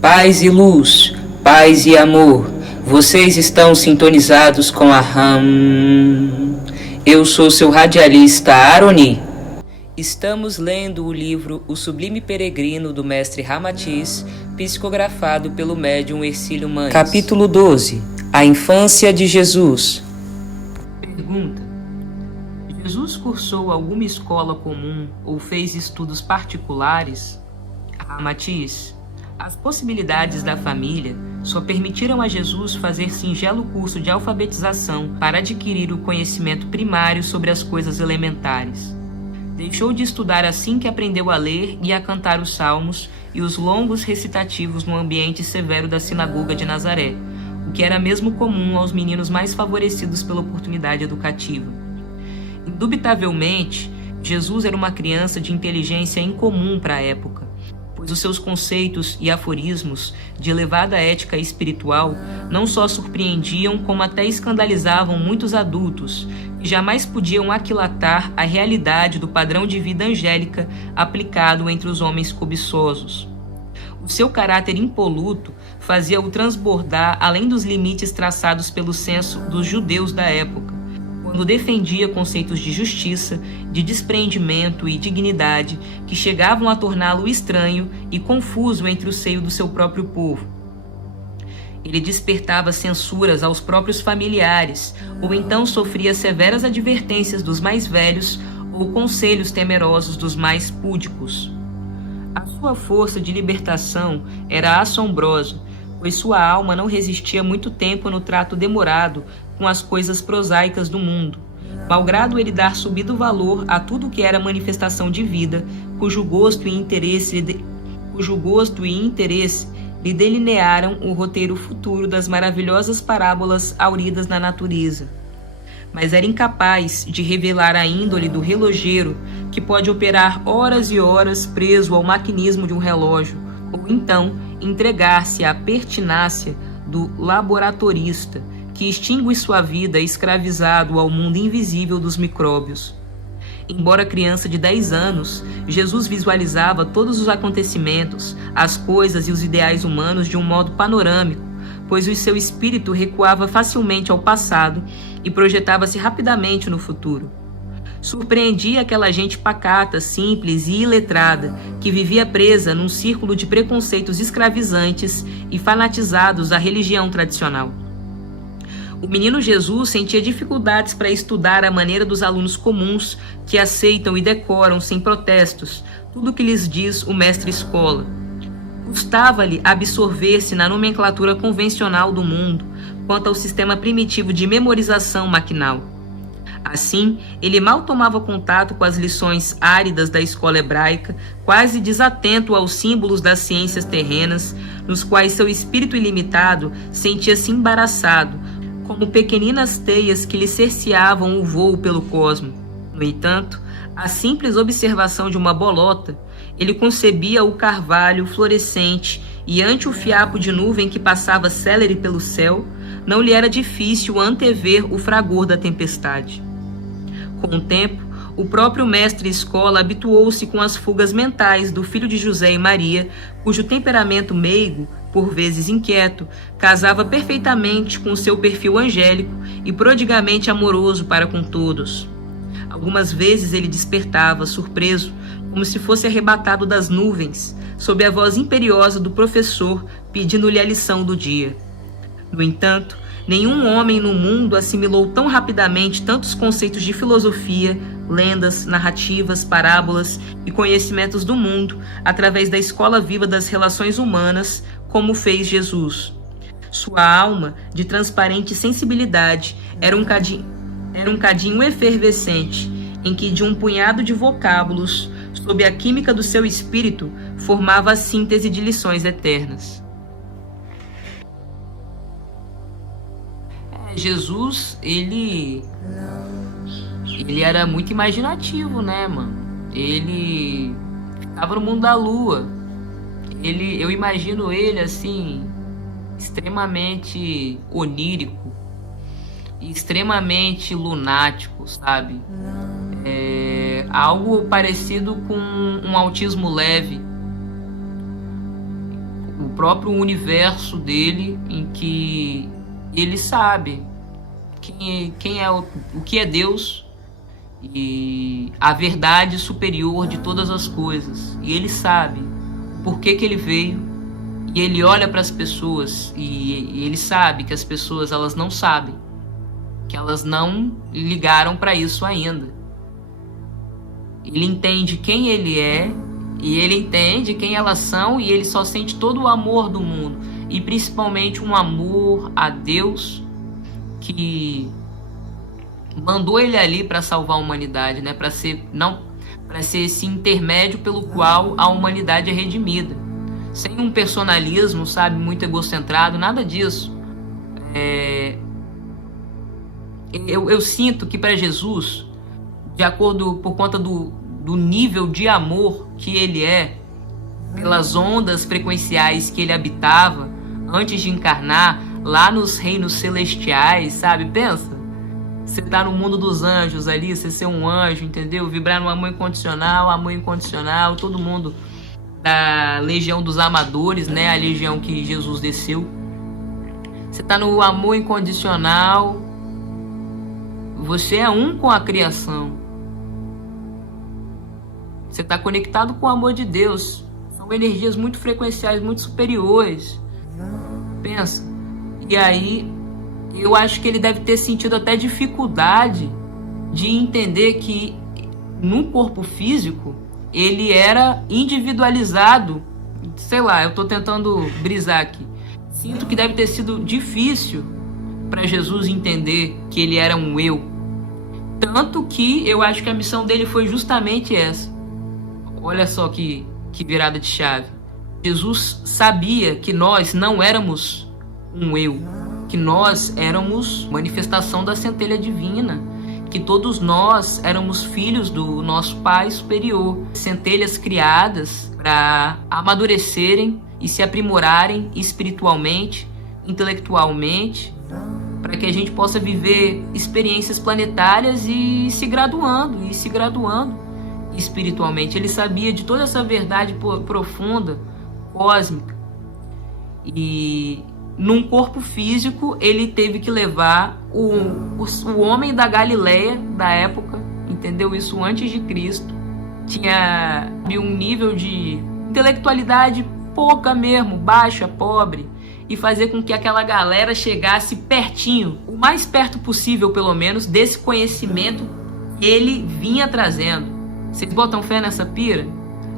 Paz e luz, paz e amor, vocês estão sintonizados com a RAM. Eu sou seu radialista Aroni. Estamos lendo o livro O Sublime Peregrino do mestre Ramatiz, psicografado pelo médium Hercílio Mães. Capítulo 12. A infância de Jesus. Pergunta: Jesus cursou alguma escola comum ou fez estudos particulares? Ramatiz: as possibilidades da família só permitiram a Jesus fazer singelo curso de alfabetização para adquirir o conhecimento primário sobre as coisas elementares. Deixou de estudar assim que aprendeu a ler e a cantar os salmos e os longos recitativos no ambiente severo da sinagoga de Nazaré, o que era mesmo comum aos meninos mais favorecidos pela oportunidade educativa. Indubitavelmente, Jesus era uma criança de inteligência incomum para a época, pois os seus conceitos e aforismos de elevada ética espiritual não só surpreendiam, como até escandalizavam muitos adultos, que jamais podiam aquilatar a realidade do padrão de vida angélica aplicado entre os homens cobiçosos. O seu caráter impoluto fazia-o transbordar além dos limites traçados pelo senso dos judeus da época, quando defendia conceitos de justiça, de despreendimento e dignidade que chegavam a torná-lo estranho e confuso entre o seio do seu próprio povo. Ele despertava censuras aos próprios familiares, ou então sofria severas advertências dos mais velhos ou conselhos temerosos dos mais púdicos. A sua força de libertação era assombrosa, pois sua alma não resistia muito tempo no trato demorado com as coisas prosaicas do mundo, malgrado ele dar subido valor a tudo que era manifestação de vida, cujo gosto e interesse lhe delinearam o roteiro futuro das maravilhosas parábolas auridas na natureza. Mas era incapaz de revelar a índole do relojeiro, que pode operar horas e horas preso ao maquinismo de um relógio, ou então entregar-se à pertinácia do laboratorista, que extingue sua vida escravizado ao mundo invisível dos micróbios. Embora criança de 10 anos, Jesus visualizava todos os acontecimentos, as coisas e os ideais humanos de um modo panorâmico, pois o seu espírito recuava facilmente ao passado e projetava-se rapidamente no futuro. Surpreendia aquela gente pacata, simples e iletrada, que vivia presa num círculo de preconceitos escravizantes e fanatizados à religião tradicional. O menino Jesus sentia dificuldades para estudar à maneira dos alunos comuns que aceitam e decoram sem protestos tudo o que lhes diz o mestre-escola. Custava-lhe absorver-se na nomenclatura convencional do mundo quanto ao sistema primitivo de memorização maquinal. Assim, ele mal tomava contato com as lições áridas da escola hebraica, quase desatento aos símbolos das ciências terrenas, nos quais seu espírito ilimitado sentia-se embaraçado, como pequeninas teias que lhe cerceavam o voo pelo cosmo. No entanto, a simples observação de uma bolota, ele concebia o carvalho florescente e ante o fiapo de nuvem que passava célere pelo céu, não lhe era difícil antever o fragor da tempestade. Com o tempo, o próprio mestre-escola habituou-se com as fugas mentais do filho de José e Maria, cujo temperamento meigo, por vezes inquieto, casava perfeitamente com o seu perfil angélico e prodigamente amoroso para com todos. Algumas vezes ele despertava, surpreso, como se fosse arrebatado das nuvens, sob a voz imperiosa do professor pedindo-lhe a lição do dia. No entanto, nenhum homem no mundo assimilou tão rapidamente tantos conceitos de filosofia, lendas, narrativas, parábolas e conhecimentos do mundo através da escola viva das relações humanas, como fez Jesus. Sua alma, de transparente sensibilidade, era um cadinho efervescente, em que de um punhado de vocábulos, sob a química do seu espírito, formava a síntese de lições eternas. Jesus, ele era muito imaginativo, né, mano? Ele estava no mundo da lua. Eu imagino ele, assim, extremamente onírico, extremamente lunático, sabe? Algo parecido com um autismo leve. O próprio universo dele, em que ele sabe quem é o que é Deus e a verdade superior de todas as coisas. E ele sabe por que ele veio, e ele olha para as pessoas e ele sabe que as pessoas, elas não sabem, que elas não ligaram para isso ainda. Ele entende quem ele é, e ele entende quem elas são, e ele só sente todo o amor do mundo, e principalmente um amor a Deus, que mandou ele ali para salvar a humanidade, né? Para ser esse intermédio pelo qual a humanidade é redimida, sem um personalismo, sabe, muito egocentrado, nada disso. Eu sinto que para Jesus, por conta do nível de amor que ele é, pelas ondas frequenciais que ele habitava antes de encarnar lá nos reinos celestiais, sabe? Pensa, você tá no mundo dos anjos ali, você ser um anjo, entendeu? Vibrar no amor incondicional, todo mundo da legião dos amadores, né? A legião que Jesus desceu. Você tá no amor incondicional, você é um com a criação. Você está conectado com o amor de Deus. São energias muito frequenciais, muito superiores. Pensa. E aí, eu acho que ele deve ter sentido até dificuldade de entender que no corpo físico ele era individualizado. Sei lá, eu estou tentando brisar aqui. Sinto que deve ter sido difícil para Jesus entender que ele era um eu. Tanto que eu acho que a missão dele foi justamente essa. Olha só que virada de chave. Jesus sabia que nós não éramos um eu, que nós éramos manifestação da centelha divina, que todos nós éramos filhos do nosso Pai superior, centelhas criadas para amadurecerem e se aprimorarem espiritualmente, intelectualmente, para que a gente possa viver experiências planetárias e se graduando espiritualmente. Ele sabia de toda essa verdade profunda, cósmica, e num corpo físico ele teve que levar o homem da Galileia da época, entendeu? Isso antes de Cristo. Tinha um nível de intelectualidade pouca mesmo, baixa, pobre, e fazer com que aquela galera chegasse pertinho, o mais perto possível pelo menos, desse conhecimento que ele vinha trazendo. Vocês botam fé nessa pira?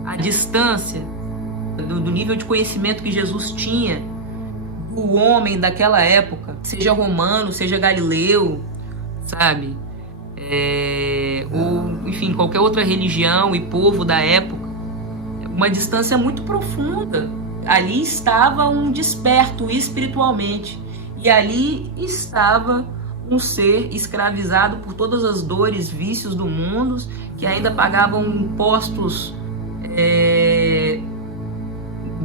A distância do nível de conhecimento que Jesus tinha, o homem daquela época, seja romano, seja galileu, sabe? Ou, enfim, qualquer outra religião e povo da época. Uma distância muito profunda. Ali estava um desperto espiritualmente. E ali estava um ser escravizado por todas as dores, vícios do mundo, que ainda pagavam impostos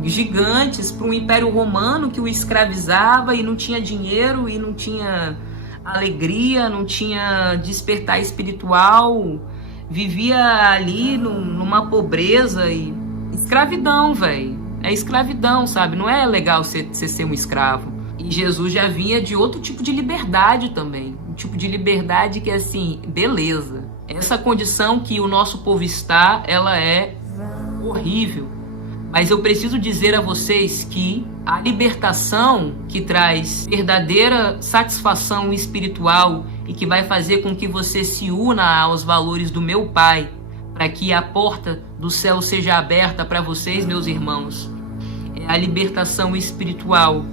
gigantes para um império romano que o escravizava, e não tinha dinheiro, e não tinha alegria, não tinha despertar espiritual, vivia ali numa pobreza e escravidão, velho. É escravidão, sabe? Não é legal você ser um escravo. E Jesus já vinha de outro tipo de liberdade também. Um tipo de liberdade que é assim, beleza. Essa condição que o nosso povo está, ela é horrível. Mas eu preciso dizer a vocês que a libertação que traz verdadeira satisfação espiritual e que vai fazer com que você se una aos valores do meu Pai, para que a porta do céu seja aberta para vocês, meus irmãos, é a libertação espiritual.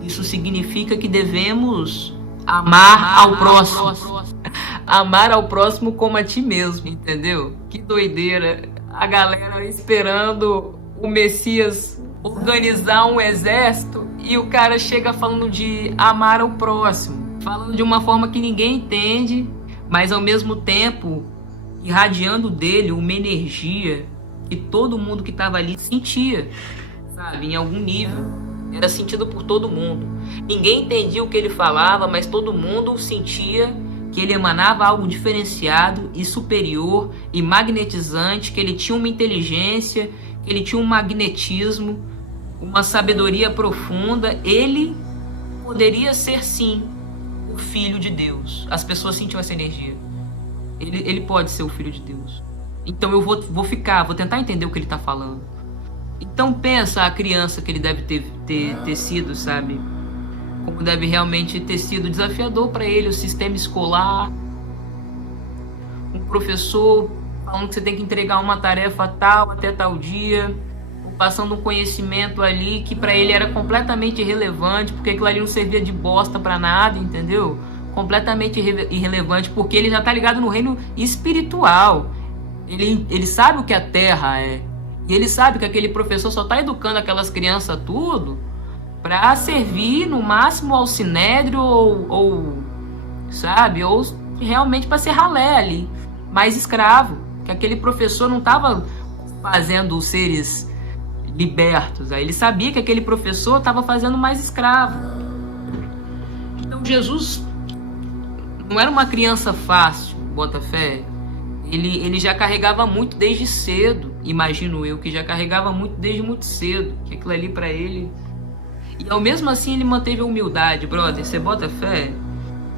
Isso significa que devemos amar ao próximo. Amar ao próximo como a ti mesmo, entendeu? Que doideira. A galera esperando o Messias organizar um exército e o cara chega falando de amar ao próximo, falando de uma forma que ninguém entende, mas ao mesmo tempo irradiando dele uma energia que todo mundo que estava ali sentia, sabe, em algum nível. Era sentido por todo mundo. Ninguém entendia o que ele falava, mas todo mundo sentia que ele emanava algo diferenciado e superior e magnetizante, que ele tinha uma inteligência, que ele tinha um magnetismo uma sabedoria profunda, ele poderia ser sim o Filho de Deus. As pessoas sentiam essa energia. Ele pode ser o Filho de Deus. Então eu vou tentar entender o que ele está falando. Então pensa a criança que ele deve ter sido, sabe? Como deve realmente ter sido desafiador para ele o sistema escolar. Um professor falando que você tem que entregar uma tarefa tal até tal dia, ou passando um conhecimento ali que para ele era completamente irrelevante, porque aquilo ali não servia de bosta para nada, entendeu? Completamente irrelevante, porque ele já tá ligado no reino espiritual. Ele sabe o que a terra é. E ele sabe que aquele professor só tá educando aquelas crianças tudo para servir no máximo ao sinédrio ou sabe, ou realmente para ser ralé ali, mais escravo, que aquele professor não estava fazendo os seres libertos, aí ele sabia que aquele professor estava fazendo mais escravo. Então Jesus não era uma criança fácil, bota fé. Ele já carregava muito desde cedo, imagino eu, que já carregava muito desde muito cedo, que aquilo ali para ele. E ao mesmo assim ele manteve a humildade, brother, você bota fé?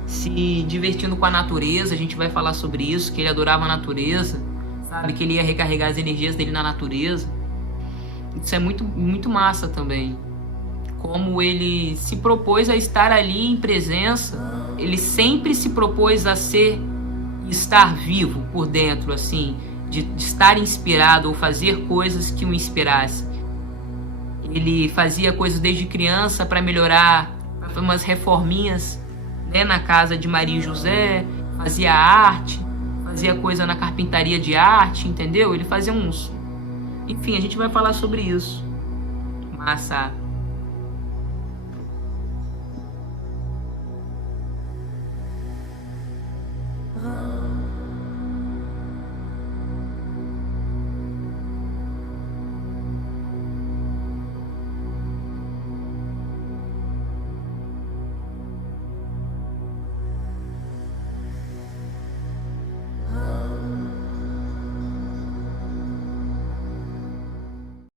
Se divertindo com a natureza, a gente vai falar sobre isso, que ele adorava a natureza, sabe, que ele ia recarregar as energias dele na natureza. Isso é muito, muito massa também. Como ele se propôs a estar ali em presença, ele sempre se propôs a estar vivo por dentro, assim, de estar inspirado ou fazer coisas que o inspirassem. Ele fazia coisas desde criança para melhorar, umas reforminhas, né, na casa de Maria e José, fazia arte, fazia coisa na carpintaria de arte, entendeu? Ele fazia uns... Enfim, a gente vai falar sobre isso. Massa.